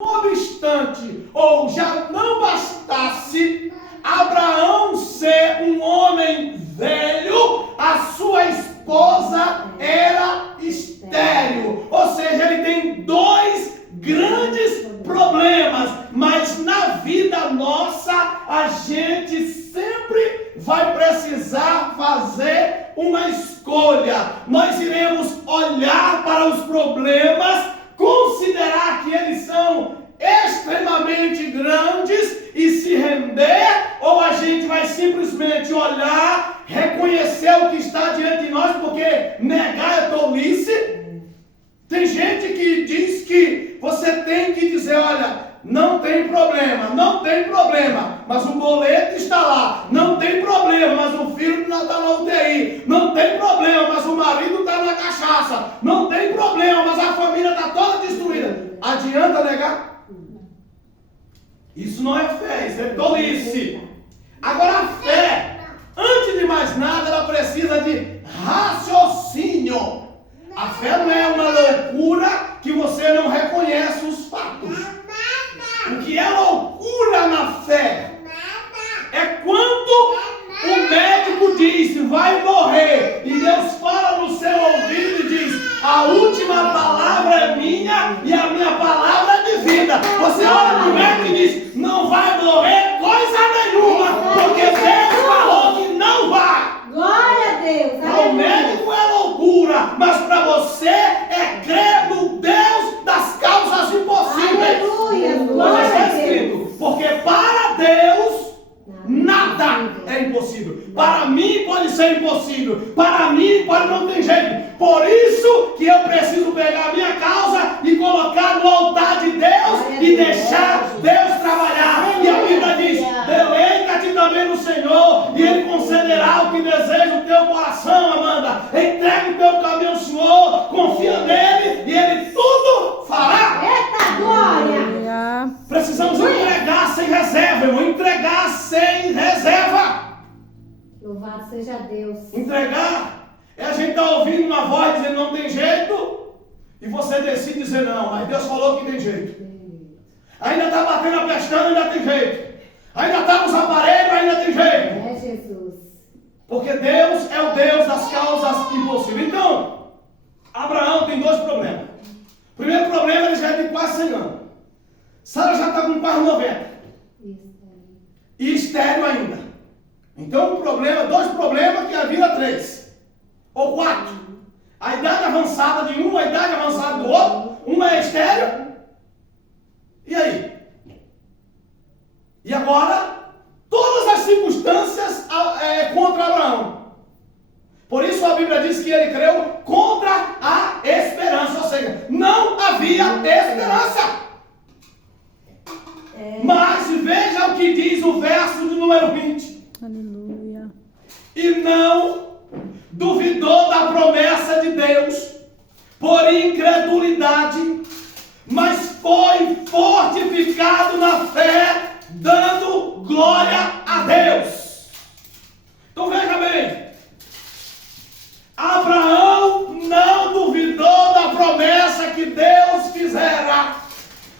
não obstante, ou já não bastasse Abraão ser um homem velho, a sua esposa era estéril. Ou seja, ele tem dois grandes problemas, mas na vida nossa a gente sempre vai precisar fazer uma escolha. Nós iremos olhar para os problemas, considerar que eles são extremamente grandes e se render, ou a gente vai simplesmente olhar, reconhecer o que está diante de nós, porque negar é tolice. Tem gente que diz que você tem que dizer, olha, não tem problema, mas o boleto está lá, não tem problema, mas o filho está na UTI, não tem problema, mas o marido está na cachaça, não tem problema, mas a família está toda destruída. Adianta negar? Isso não é fé, isso é tolice. Agora a fé, antes de mais nada, ela precisa de raciocínio. A fé não é uma loucura que você não reconhece os fatos. O que é loucura na fé é quando o médico diz, vai morrer, e Deus fala no seu ouvido e diz, a última palavra é minha e a minha palavra é de vida. Você olha para o médico e diz, não vai morrer coisa nenhuma, porque Deus falou que não vai. Glória a Deus. Para o médico é loucura, mas para você é crer no Deus das causas impossíveis. Aleluia. Mas Glória está a Deus. escrito, porque para Deus nada é impossível. Para mim pode ser impossível, para mim pode não ter jeito. Por isso que eu preciso pegar a minha causa e colocar no altar de Deus e deixar Deus trabalhar. E a Bíblia diz, deleita-te também no Senhor e Ele concederá o que deseja o teu coração, Amanda. Entrega o teu caminho ao Senhor, confia nele e Ele tudo fará. Eita glória. Precisamos entregar sem reserva, irmão. Entregar sem reserva. Louvado seja Deus. Entregar é a gente estar ouvindo uma voz dizendo não tem jeito e você decide dizer não, mas Deus falou que tem jeito. Ainda está batendo a pestana, ainda tem jeito. Ainda está nos aparelhos, ainda tem jeito. É Jesus. Porque Deus é o Deus das causas impossíveis. Então, Abraão tem dois problemas. O primeiro problema, ele já é de quase 100 anos. Sara já está com quase 90. E estéril ainda. Então, dois problemas que a vida 3. Ou 4. A idade avançada de um, a idade avançada do outro. Uma é estéril. E aí? E agora, todas as circunstâncias contra Abraão. Por isso a Bíblia diz que ele creu contra a esperança. Ou seja, não havia esperança. Mas veja o que diz o verso de número 20. Aleluia. E não duvidou da promessa de Deus por incredulidade, mas foi fortificado na fé, dando glória a Deus. Então veja bem, Abraão não duvidou da promessa que Deus fizera,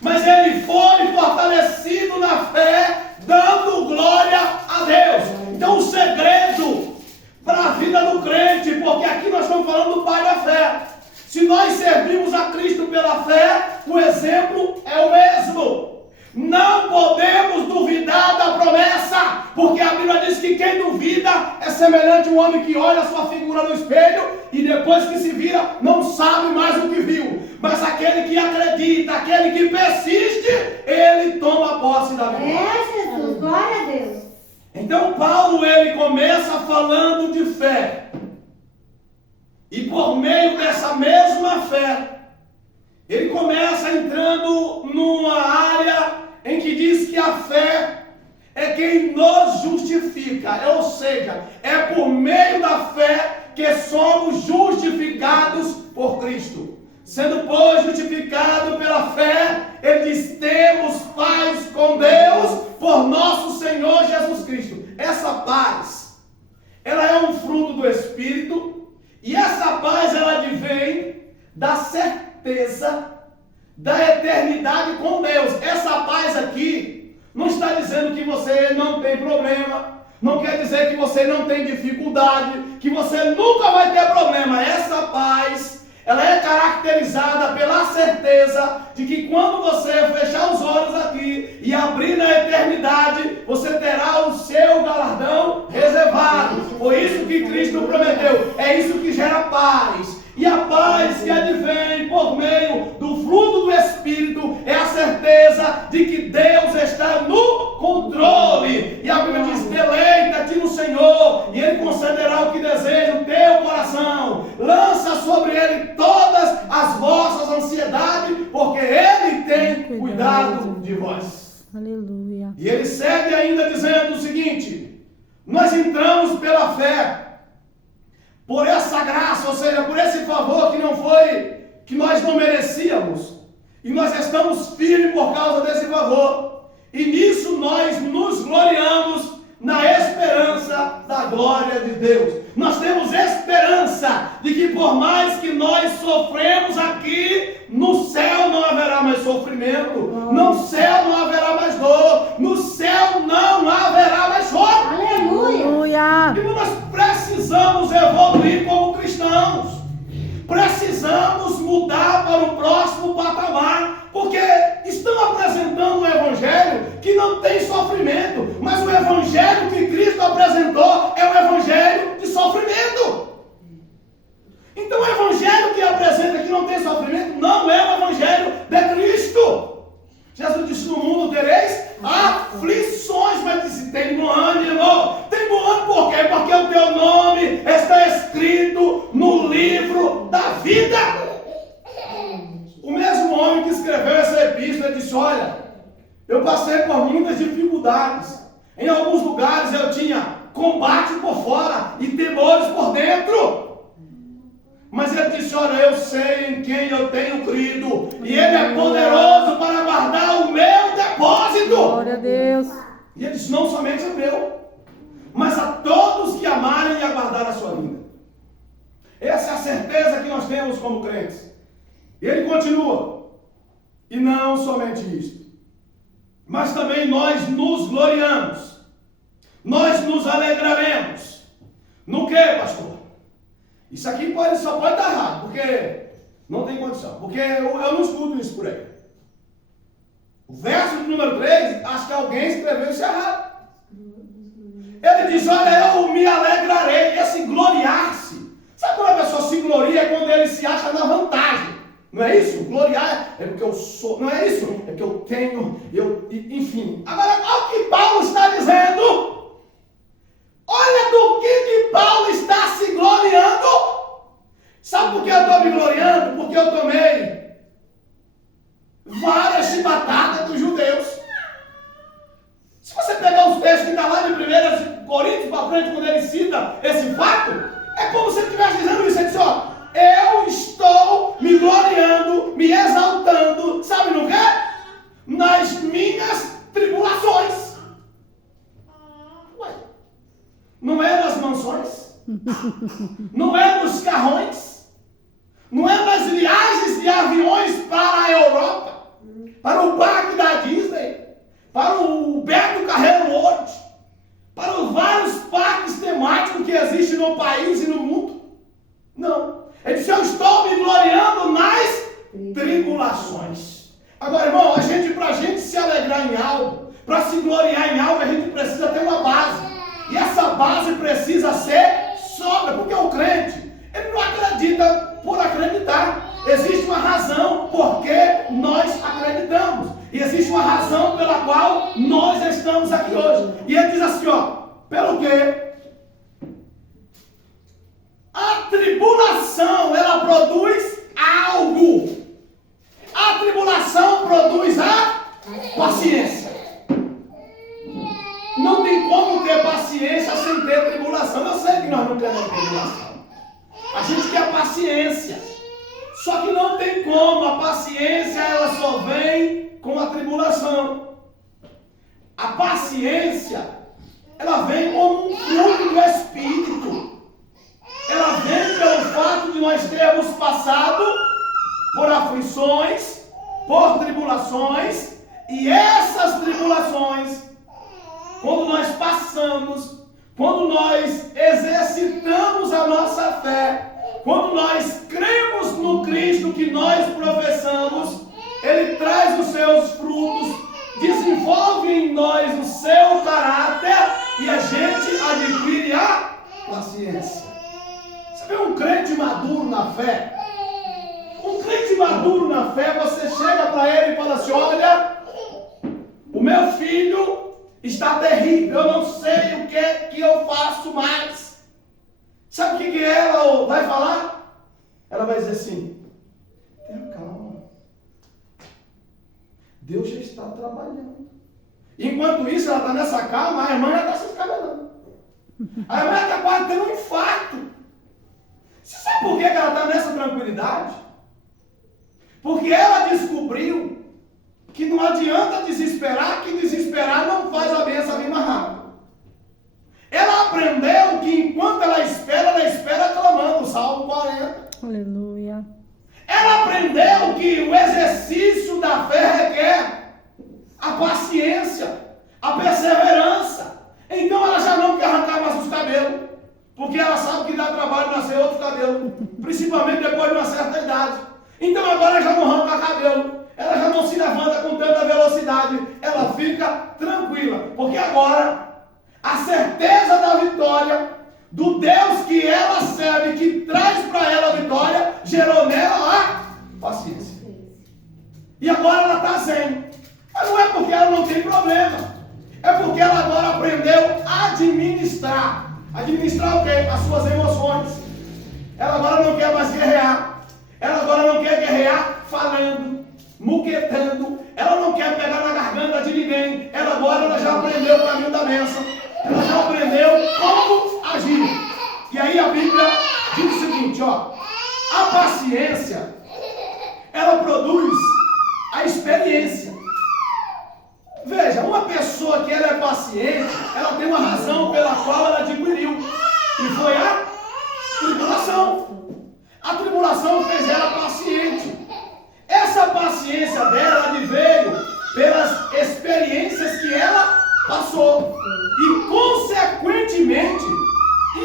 mas ele foi fortalecido na fé, dando glória a Deus. Então o segredo para a vida do crente, porque aqui nós estamos falando do pai da fé. Se nós servimos a Cristo pela fé, o exemplo é o mesmo. Não podemos duvidar da promessa, porque a Bíblia diz que quem duvida é semelhante a um homem que olha a sua figura no espelho e depois que se vira não sabe mais o que viu. Mas aquele que acredita, aquele que persiste, ele toma posse da vitória. É Jesus. Glória a Deus. Então Paulo, ele começa falando de fé. E por meio dessa mesma fé, ele começa entrando numa área em que diz que a fé é quem nos justifica. Ou seja, é por meio da fé que somos justificados por Cristo. Sendo, pois, justificado pela fé, ele diz, temos paz com Deus por nosso Senhor Jesus Cristo. Essa paz, ela é um fruto do Espírito, e essa paz, ela advém da certeza da eternidade com Deus. está dizendo que você não tem problema. Não quer dizer que você não tem dificuldade, que você nunca vai ter problema. Essa paz, ela é caracterizada pela certeza de que quando você fechar os olhos aqui e abrir na eternidade, você terá o seu galardão reservado. Foi isso que Cristo prometeu. É isso que gera paz. E a paz que advém por meio do fruto do Espírito é a certeza de que Deus está no controle. E a Bíblia diz: deleita-te no Senhor, e Ele concederá o que deseja o teu coração. Lança sobre Ele todas as vossas ansiedades, porque Ele tem cuidado de vós. Aleluia. E Ele segue ainda dizendo o seguinte: nós entramos pela fé, por essa graça, ou seja, por esse favor que nós não merecíamos, e nós estamos firmes por causa desse favor, e nisso nós nos gloriamos na esperança da glória de Deus. Nós temos esperança de que por mais que nós sofremos aqui, no céu não haverá mais sofrimento, no céu não haverá mais dor, no céu não haverá mais choro. Aleluia. E nós precisamos evoluir como cristãos. Precisamos mudar para o próximo patamar, porque estão apresentando um evangelho que não tem sofrimento, mas o evangelho que Cristo apresentou é um evangelho de sofrimento. Então o evangelho que apresenta que não tem sofrimento não é o evangelho de Cristo. Jesus disse: no mundo tereis aflições, mas disse: tem bom ânimo. Tem bom ânimo por quê? Porque o teu nome está escrito no livro da vida. O mesmo homem que escreveu essa epístola disse: olha, eu passei por muitas dificuldades. Em alguns lugares eu tinha combate por fora e temores por dentro. Mas ele disse: olha, eu sei em quem eu tenho crido, e Ele é poderoso para guardar o meu depósito. Glória a Deus. E ele disse: não somente a meu, mas a todos que amarem e aguardarem a sua vinda. Essa é a certeza que nós temos como crentes. E ele continua: e não somente isto, mas também nós nos gloriamos, nós nos alegraremos. No que, pastor? Isso aqui só pode estar errado, porque não tem condição. Porque eu não escuto isso por aí. O verso de número 3, acho que alguém escreveu isso errado. Ele diz: olha, eu me alegrarei. Esse gloriar-se. Sabe quando a pessoa se gloria? É quando ele se acha na vantagem. Não é isso? Gloriar é porque eu sou. Não é isso? É porque eu tenho. Enfim. Agora, olha o que Paulo está dizendo. Olha do que Paulo está se gloriando. Sabe por que eu estou me gloriando? Porque eu tomei várias chibatadas dos judeus. Se você pegar os textos que estão lá de 1 Coríntios para frente, quando ele cita esse fato, é como se ele estivesse dizendo isso. Ele diz: ó, eu estou me gloriando, me exaltando, sabe no quê? Nas minhas tribulações. Não é nas mansões, não é nos carrões, não é nas viagens de aviões para a Europa, para o parque da Disney, para o Beto Carreiro World, para os vários parques temáticos que existem no país e no mundo. Não. Ele disse: eu estou me gloriando nas tribulações. Agora, irmão, para a gente se alegrar em algo, para se gloriar em algo, a gente precisa ter uma base. E essa base precisa ser sólida, porque o crente, ele não acredita por acreditar. Existe uma razão por que nós acreditamos. E existe uma razão pela qual nós estamos aqui hoje. E ele diz assim, ó, pelo quê? A tribulação, ela produz algo. A tribulação produz a paciência. Não tem como ter paciência sem ter tribulação. Eu sei que nós não queremos tribulação. A gente quer paciência. Só que não tem como. A paciência, ela só vem com a tribulação. A paciência, ela vem como um fruto do Espírito. Ela vem pelo fato de nós termos passado por aflições, por tribulações, e essas tribulações passamos, quando nós exercitamos a nossa fé, quando nós cremos no Cristo que nós professamos, Ele traz os seus frutos, desenvolve em nós o seu caráter e a gente adquire a paciência. Você vê um crente maduro na fé? Um crente maduro na fé, você chega para ele e fala assim: olha, o meu filho está terrível, eu não sei o que eu faço mais. Sabe o que ela vai falar? Ela vai dizer assim: tenha calma, Deus já está trabalhando. Enquanto isso, ela está nessa calma, a irmã já está se escabelando. A irmã está quase tendo um infarto. Você sabe por que ela está nessa tranquilidade? Porque ela descobriu que não adianta desesperar, que desesperar não faz a bênção vir mais rápido. Ela aprendeu que enquanto ela espera clamando, Salmo 40. Aleluia. Ela aprendeu que o exercício da fé requer a paciência, a perseverança. Então ela já não quer arrancar mais os cabelos, porque ela sabe que dá trabalho nascer outro cabelo, principalmente depois de uma certa idade. Então agora já não arranca cabelo, ela já não se levanta com tanta velocidade, ela fica tranquila, porque agora a certeza da vitória, do Deus que ela serve, que traz para ela a vitória, gerou nela a paciência. E agora ela está zen. Mas não é porque ela não tem problema, é porque ela agora aprendeu a administrar. Administrar o quê? As suas emoções. Ela agora não quer mais guerrear. Ela agora não quer guerrear falando, muquetando. Ela não quer pegar na garganta de ninguém. Ela já aprendeu o caminho da bênção. Ela já aprendeu como agir. E aí a Bíblia diz o seguinte, ó: a paciência, ela produz a experiência. Veja, uma pessoa que ela é paciente, ela tem uma razão pela qual ela adquiriu. E foi a tribulação. A tribulação fez ela paciente. Essa paciência dela veio pelas experiências que ela passou. E, consequentemente,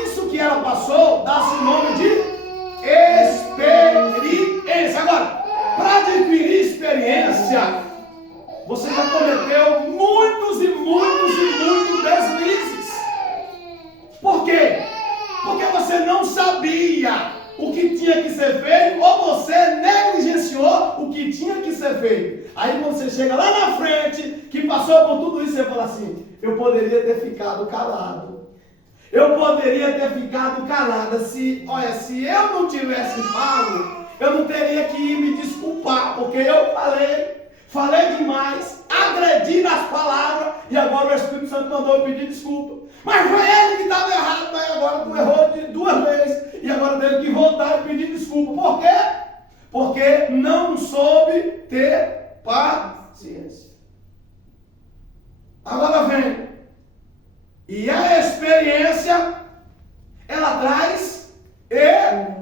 isso que ela passou dá-se o nome de experiência. Agora, para adquirir experiência, você já cometeu muitos deslizes. Por quê? Porque você não sabia o que tinha que ser feito, ou você negligenciou o que tinha que ser feito. Aí quando você chega lá na frente, que passou por tudo isso, você fala assim: eu poderia ter ficado calado. Eu poderia ter ficado calada. Se eu não tivesse falado, eu não teria que ir me desculpar, porque eu falei demais, agredi nas palavras, e agora o Espírito Santo mandou eu pedir desculpa. Mas foi ele que estava errado, mas agora tu errou de 2 vezes, e agora teve que voltar e pedir desculpa. Por quê? Porque não soube ter paciência. Agora vem. E a experiência, ela traz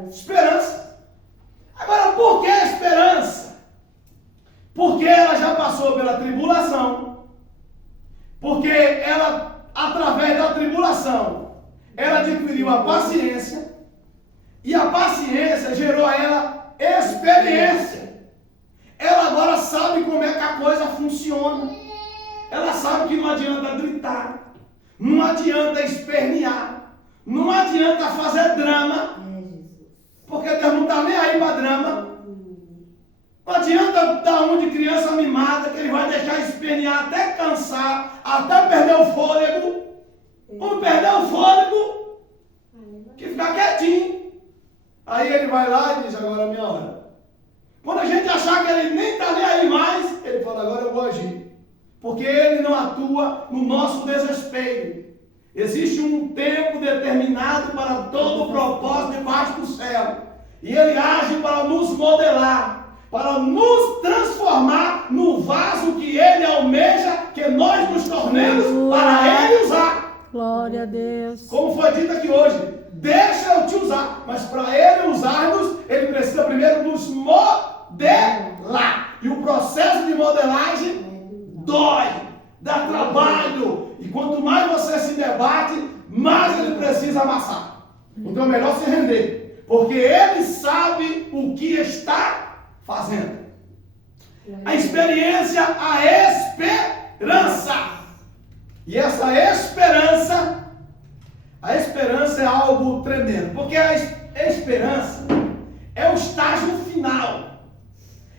esperança. Agora, por que a esperança? Porque ela já passou pela tribulação. Porque ela, através da tribulação, ela adquiriu a paciência. E a paciência gerou a ela experiência. Ela agora sabe como é que a coisa funciona. Ela sabe que não adianta gritar. Não adianta espernear. Não adianta fazer drama. Porque Deus não está nem aí para drama. Não adianta dar um de criança mimada, que ele vai deixar espernear até cansar, até perder o fôlego. Quando perder o fôlego, que ficar quietinho. Aí ele vai lá e diz: agora é a minha hora. Quando a gente achar que ele nem está nem aí mais, ele fala: agora eu vou agir. Porque ele não atua no nosso desespero. Existe um tempo determinado para todo o propósito debaixo do céu. E ele age para nos modelar, para nos transformar no vaso que ele almeja que nós nos tornemos para ele usar. Glória a Deus. Como foi dito aqui hoje, deixa eu te usar, mas para ele usar-nos, ele precisa primeiro nos modelar. E o processo de modelagem dói. dá trabalho. E quanto mais você se debate, mais ele precisa amassar. Então é melhor se render, porque ele sabe o que está fazendo. A experiência, a esperança. E essa esperança, a esperança é algo tremendo, porque a esperança é o estágio final.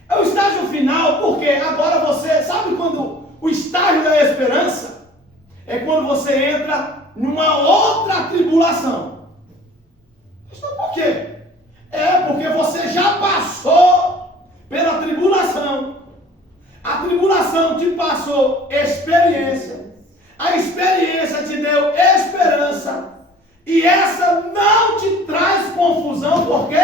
É o estágio final porque agora você, sabe quando o estágio da esperança é quando você entra numa outra tribulação. Então por quê? É porque você já passou pela tribulação. A tribulação te passou experiência. A experiência te deu esperança. E essa não te traz confusão. Por quê?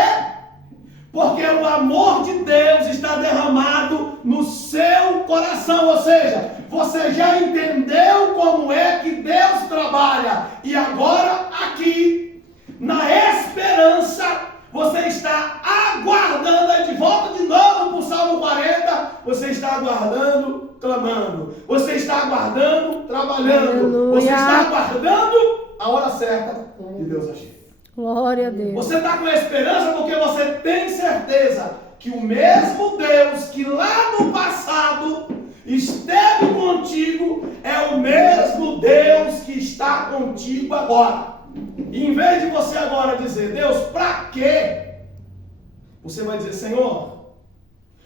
Porque o amor de Deus está derramado no seu coração. Ou seja, você já entendeu como é que Deus trabalha. E agora aqui, na esperança, você está aguardando. De volta de novo para o Salmo 40. Você está aguardando, clamando. Você está aguardando, trabalhando. Aleluia. Você está aguardando a hora certa de Deus agir. Glória a Deus. Você está com esperança porque você tem certeza que o mesmo Deus que lá no passado esteve contigo é o mesmo Deus que está contigo agora. E em vez de você agora dizer, Deus, para quê? Você vai dizer, Senhor,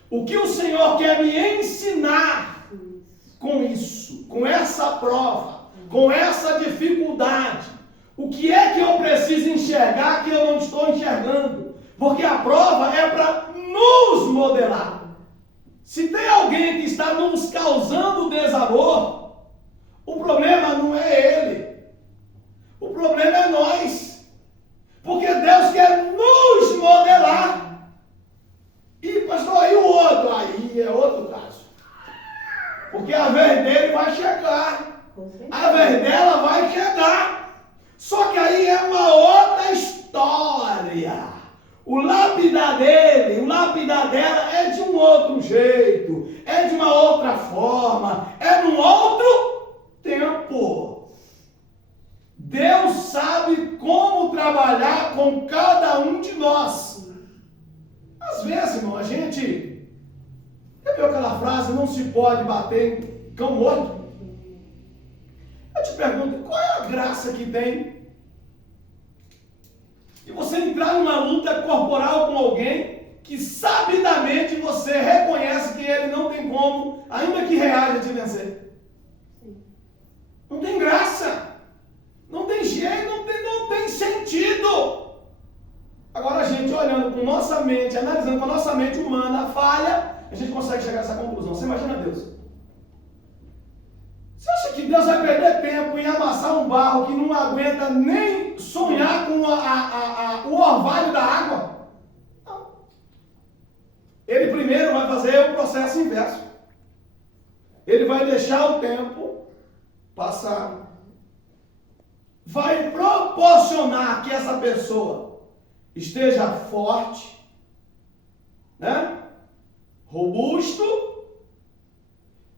o que o Senhor quer me ensinar com isso, com essa prova, com essa dificuldade? O que é que eu preciso enxergar que eu não estou enxergando? Porque a prova é para nos modelar. Se tem alguém que está nos causando desamor, o problema não é ele. O problema é nós. Porque Deus quer nos modelar. E pastor, aí o outro? Aí é outro caso. Porque a vez dele vai chegar. A vez dela vai chegar. Só que aí é uma outra história. O lapidar dele, o lapidar dela é de um outro jeito, é de uma outra forma, é num outro tempo. Deus sabe como trabalhar com cada um de nós. Às vezes, irmão, a gente... Já viu aquela frase, não se pode bater em cão morto? Eu te pergunto, qual é a graça que tem de você entrar numa luta corporal com alguém que sabidamente você reconhece que ele não tem como, ainda que reaja, te vencer? Não tem graça, não tem jeito, não tem sentido. Agora a gente olhando com nossa mente, analisando com a nossa mente humana a falha, a gente consegue chegar a essa conclusão. Você imagina Deus? Você acha que Deus vai perder tempo em amassar um barro que não aguenta nem sonhar com o orvalho da água? Não. Ele primeiro vai fazer o processo inverso. Ele vai deixar o tempo passar. Vai proporcionar que essa pessoa esteja forte, né? Robusto.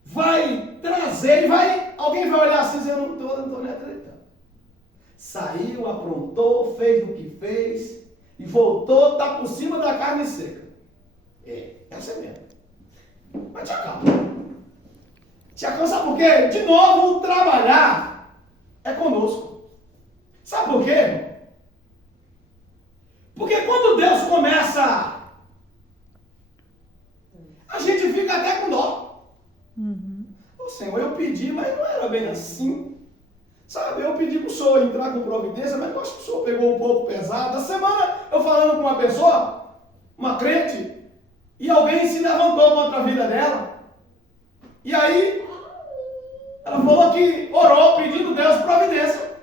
Vai trazer, alguém vai olhar assim e dizer, eu não estou nem acreditando. Saiu, aprontou, fez o que fez e voltou, está por cima da carne seca. Essa é mesmo. Mas te acalma. Te acalma, sabe por quê? De novo, trabalhar é conosco. Sabe por quê? Porque quando Deus começa, a gente fica até com dó. Ô Senhor, eu pedi, mas não era bem assim. Sabe, eu pedi para o Senhor entrar com providência, mas eu acho que o Senhor pegou um pouco pesado. Essa semana eu falando com uma pessoa, uma crente, e alguém se levantou contra a vida dela. E aí, ela falou que orou pedindo Deus providência.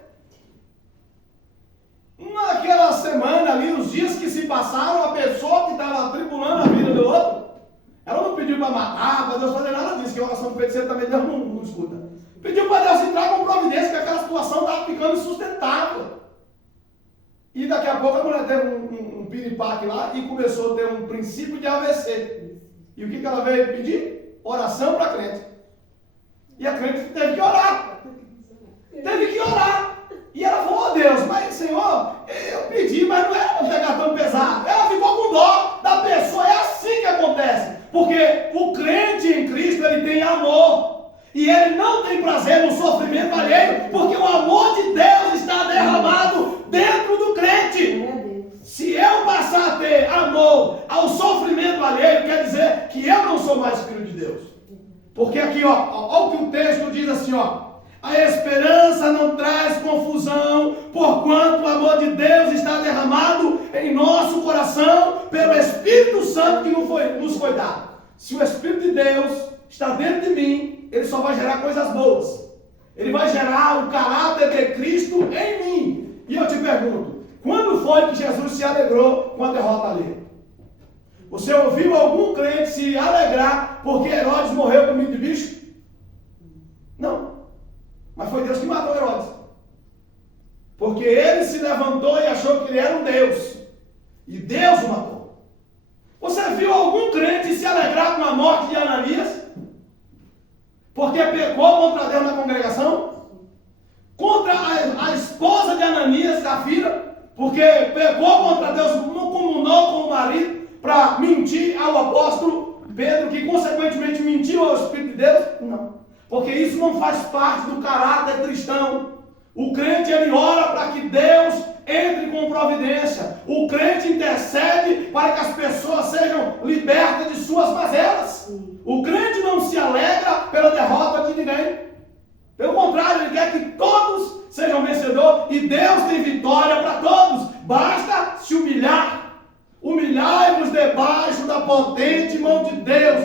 Naquela semana ali, os dias que se passaram, a pessoa que estava atribulando a vida do outro, ela não pediu para matar, para Deus fazer nada disso, que a oração do feiticeiro também Deus não escuta. Pediu para Deus entrar com providência, que aquela situação estava ficando insustentável. E daqui a pouco a mulher teve um piripaque lá e começou a ter um princípio de AVC. E o que ela veio pedir? Oração para crente. E a crente teve que orar. Teve que orar. E ela falou, Deus, mas Senhor, eu pedi, mas não era para pegar tão pesado. Ela ficou com dó da pessoa. É assim que acontece. Porque o crente em Cristo, ele tem amor. E ele não tem prazer no sofrimento alheio, porque o amor de Deus está derramado dentro do crente. Glória a Deus. Se eu passar a ter amor ao sofrimento alheio, quer dizer que eu não sou mais filho de Deus. Porque aqui, ó o que o texto diz assim, ó. A esperança não traz confusão, porquanto o amor de Deus está derramado em nosso coração pelo Espírito Santo que nos foi dado. Se o Espírito de Deus está dentro de mim, ele só vai gerar coisas boas. Ele vai gerar o caráter de Cristo em mim. E eu te pergunto, quando foi que Jesus se alegrou com a derrota alheia? Você ouviu algum crente se alegrar porque Herodes morreu com medo de bicho? Não. Mas foi Deus que matou Herodes. Porque ele se levantou e achou que ele era um Deus. E Deus o matou. Você viu algum crente se alegrar com a morte de Ananias? Porque pecou contra Deus na congregação? Contra a esposa de Ananias, Safira? Porque pecou contra Deus, comunou com o marido para mentir ao apóstolo Pedro, que consequentemente mentiu ao Espírito de Deus? Não. Porque isso não faz parte do caráter cristão. O crente, ele ora para que Deus entre com providência. O crente intercede para que as pessoas sejam libertas de suas mazelas. O crente não se alegra pela derrota de ninguém. Pelo contrário, ele quer que todos sejam vencedores. E Deus tem vitória para todos. Basta se humilhar. Humilhai-vos debaixo da potente mão de Deus.